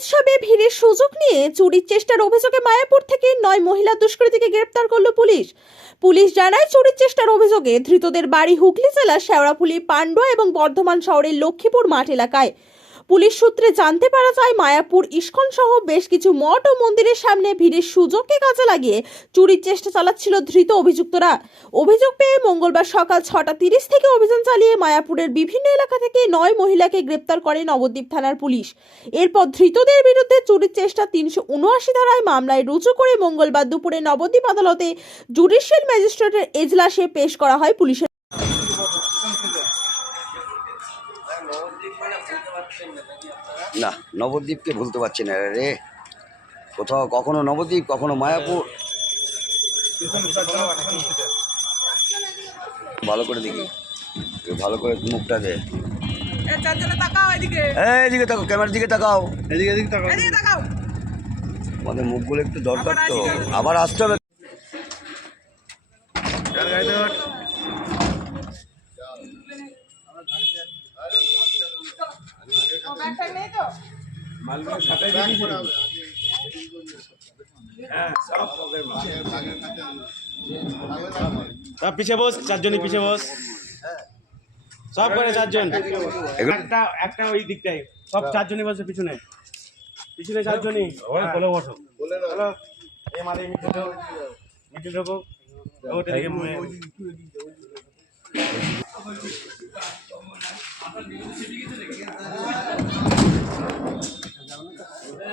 উৎসবে ভিড়ের সুযোগ নিয়ে চুরির চেষ্টার অভিযোগে মায়াপুর থেকে নয় মহিলা দুষ্কৃতীকে গ্রেপ্তার করল পুলিশ। পুলিশ জানায়, চুরির চেষ্টার অভিযোগে ধৃতদের বাড়ি হুগলি জেলার শেওড়াফুলি পাণ্ডুয়া এবং বর্ধমান শহরের লক্ষ্মীপুর মাঠ এলাকায় পুলিশ সূত্রে জানতে পারা যায়, মায়াপুর ইস্কন সহ বেশ কিছু মঠ ও মন্দিরের সামনে ভিড়ের সুযোগকে কাজে লাগিয়ে চুরির চেষ্টা চালাচ্ছিল ধৃত অভিযুক্তরা। অভিযোগ পেয়ে মঙ্গলবার সকাল ছটা তিরিশ থেকে অভিযান চালিয়ে মায়াপুরের বিভিন্ন এলাকা থেকে নয় মহিলাকে গ্রেপ্তার করে নবদ্বীপ থানার পুলিশ। এরপর ধৃতদের বিরুদ্ধে চুরির চেষ্টা তিনশো উনআশি ধারায় মামলায় রুজু করে মঙ্গলবার দুপুরে নবদ্বীপ আদালতে জুডিশিয়াল ম্যাজিস্ট্রেটের এজলাসে পেশ করা হয় পুলিশের না নবদ্বীপকে ভুলতে পারছি না রে। কোথাও কখনো নবদ্বীপ কখনো মায়াপুর। ভালো করে দেখি। ভালো করে মুখটা দে। এদিকে। তাকাও ক্যামেরার দিকে তাকাও। এদিকে এদিকে তাকাও। এদিকে তাকাও। আমাদের মুখগুলো একটু দরকার তো। আবার আসতে হবে। গাড়িতে ওঠ। ব্যাগটা নেই তো সব। পিছে বস চারজনই পিছে বস। সব করে চারজন। একটা একটা ওই দিকটাই। সব চারজনই বসে পিছনে। পিছনে চারজনই। বলে বসো। হ্যালো। এ মারে মিটে ঢোক। মিটে ঢোকো ওটা দিকে মুয়ে